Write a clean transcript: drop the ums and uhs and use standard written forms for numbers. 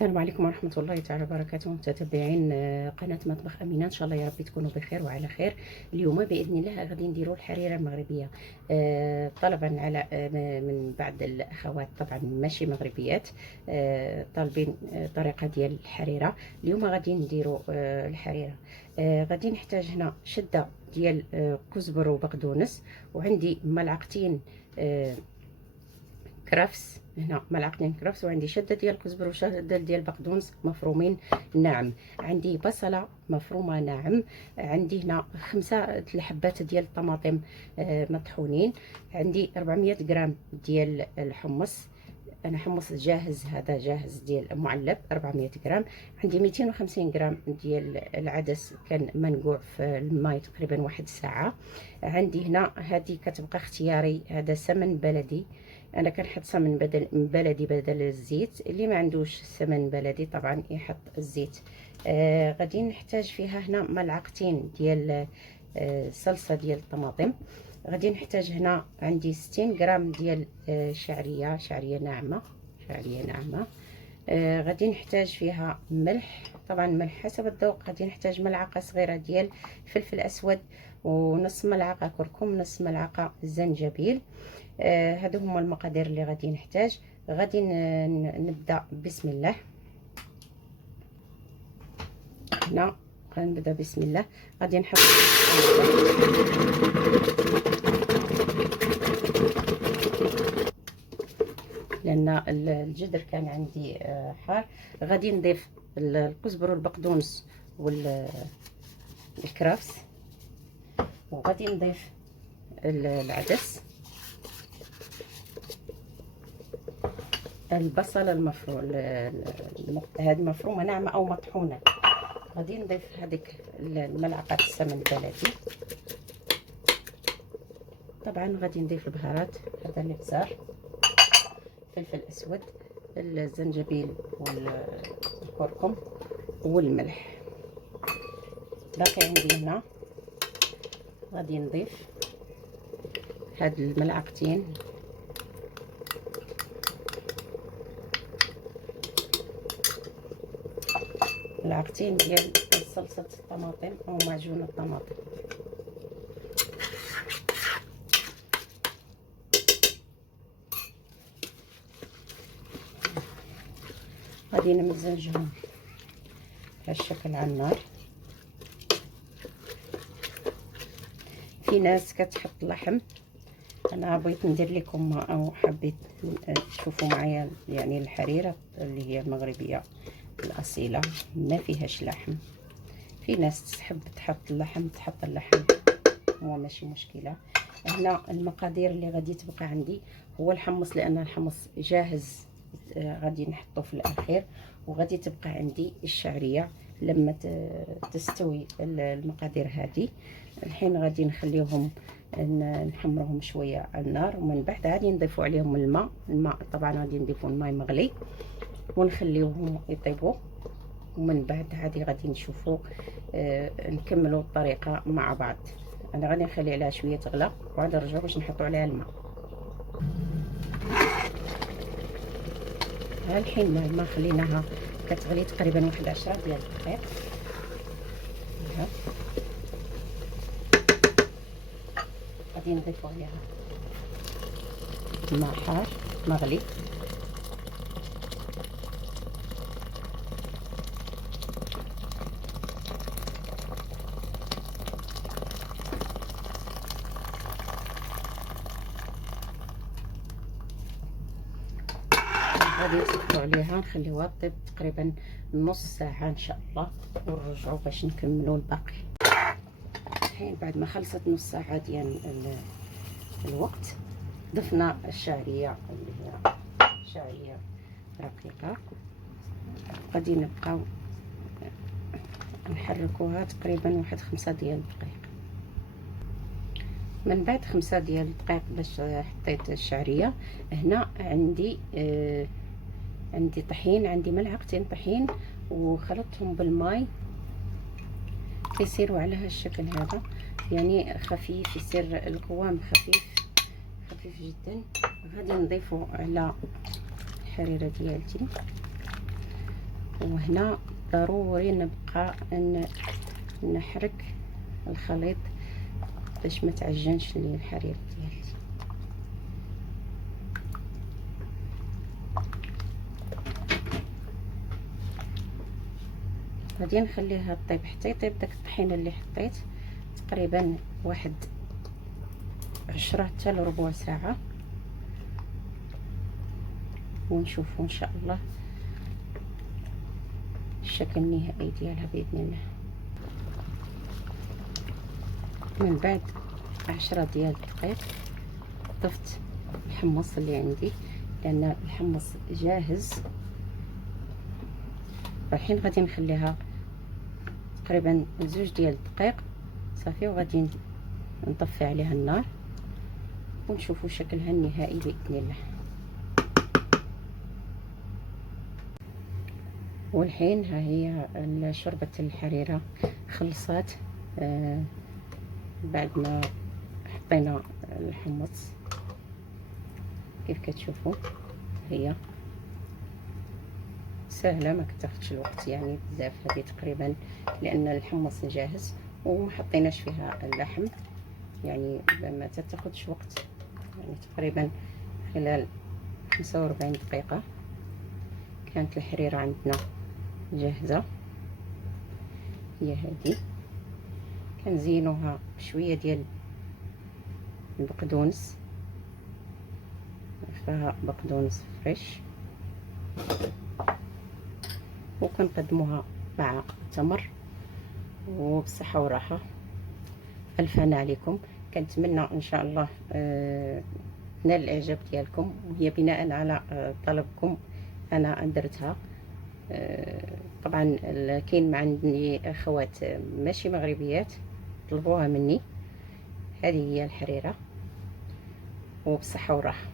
السلام عليكم ورحمة الله تعالى وبركاته، متتبعين قناة مطبخ أمينة. إن شاء الله يا رب تكونوا بخير وعلى خير. اليوم بإذن الله غادي نديروا الحريرة المغربية، طلبا على من بعض الأخوات، طبعا ماشي مغربيات، طالبين طريقة ديال الحريرة. اليوم غادي نديروا الحريرة. غادي نحتاج هنا شدة ديال كزبر وبقدونس، وعندي ملعقتين كرفس، هنا ملعقتين كرفس، وعندي شده ديال الكزبر وشده ديال البقدونس مفرومين ناعم، عندي بصله مفرومه ناعم، عندي هنا 5 الحبات ديال الطماطم مطحونين، عندي 400 غرام ديال الحمص، انا حمص جاهز، هذا جاهز ديال معلب 400 غرام، عندي 250 غرام ديال العدس كان منقوع في الماء تقريبا 1 ساعه، عندي هنا هذه كتبقى اختياري، هذا سمن بلدي، انا كنحط سمن بلدي بدل الزيت، اللي ما عندوش سمن بلدي طبعا يحط الزيت. غادي نحتاج فيها هنا ملعقتين ديال صلصه ديال الطماطم، غادي نحتاج هنا عندي 60 غرام ديال شعريه ناعمه، غادي نحتاج فيها ملح، طبعا ملح حسب الذوق، غادي نحتاج ملعقه صغيره ديال فلفل اسود، ونص ملعقه كركم، نص ملعقه زنجبيل. هادو هما المقادير اللي غادي نحتاج. غادي نبدا بسم الله. هنا غنبدا بسم الله، غادي نحط لان الجدر كان عندي حار. غادي نضيف الكزبر والبقدونس والكرفس، وغادي نضيف العدس، البصله المفروم، هذه مفرومه ناعمه او مطحونه، غادي نضيف هذيك الملعقه السمن البلدي، طبعا غادي نضيف البهارات، هذا الابزار، فلفل اسود، الزنجبيل والكركم والملح. باقي عندي هنا غادي نضيف هاد الملعقتين ديال صلصه الطماطم او معجون الطماطم. غادي نمزجهم بهالشكل على النار. في ناس كتحط لحم، انا بغيت ندير لكم او حبيت تشوفوا معايا يعني الحريره اللي هي المغربيه الاصيله ما فيهاش لحم. في ناس تحب تحط اللحم، تحط اللحم، هو ماشي مشكله. هنا المقادير اللي غادي تبقى عندي هو الحمص، لان الحمص جاهز غادي نحطه في الاخير، وغادي تبقى عندي الشعريه لما تستوي المقادير هذه. الحين غادي نخليهم نحمرهم شويه على النار، ومن بعد غادي نضيفوا عليهم الماء طبعا غادي نضيفوا الماء مغلي ونخليوهم يطيبوا، ومن بعد غادي نشوفوا نكملوا الطريقه مع بعض. انا غادي نخلي عليها شويه تغلى وعاد نرجعوا باش نحطوا عليها الماء. ها الحين الماء خليناها كتغلي تقريبا واحد 10 ديال الدقائق. غادي نضيفوا عليها ماء حار مغلي، غادي نسكروا عليها نخليوها تطيب تقريبا نص ساعه ان شاء الله، ونرجعوا باش نكملوا الباقي. الحين بعد ما خلصت نص ساعه ديال الوقت، ضفنا الشعريه اللي هي شعريه رقيقه، غادي نبقاو نحركوها تقريبا واحد 5 ديال الدقائق. من بعد 5 ديال الدقائق باش حطيت الشعريه، هنا عندي طحين، عندي ملعقتين طحين وخلطتهم بالماء، يصيروا على هالشكل هذا، يعني خفيف، يصير القوام خفيف جدا. غادي نضيفه على الحريره ديالتي، وهنا ضروري نبقى نحرك الخليط باش ما تعجنش لي الحرير ديالي. غادي نخليها طيب حتى يطيب داك الطحينه اللي حطيت، تقريبا واحد 10 حتى لربع ساعه، ونشوفوا ان شاء الله الشكل النهائي ديالها باذن الله. من بعد 10 ديال الدقائق ضفت الحمص اللي عندي، لان الحمص جاهز. الحين غادي نخليها تقريبا 2 ديال الدقائق صافي، وغادي نطفي عليها النار ونشوفوا شكلها النهائي باذن الله. والحين ها هي شوربه الحريره خلصات بعد ما حطينا الحمص. كيف كتشوفوا هي سهله، ما كتاخذش الوقت يعني بزاف. هذه تقريبا لان الحمص جاهز وما حطيناش فيها اللحم، يعني ما تاخذش وقت، يعني تقريبا خلال 45 دقيقه كانت الحريره عندنا جاهزه. هي هذه كنزينوها بشويه ديال البقدونس، فيها بقدونس فريش، وكنقدموها مع تمر. وبصحه وراحه، الف هنا عليكم. كنتمنى ان شاء الله نال الاعجاب ديالكم، وهي بناء على طلبكم انا درتها. طبعا كاين عندي اخوات ماشي مغربيات طلبوها مني. هذه هي الحريره، وبصحه وراحه.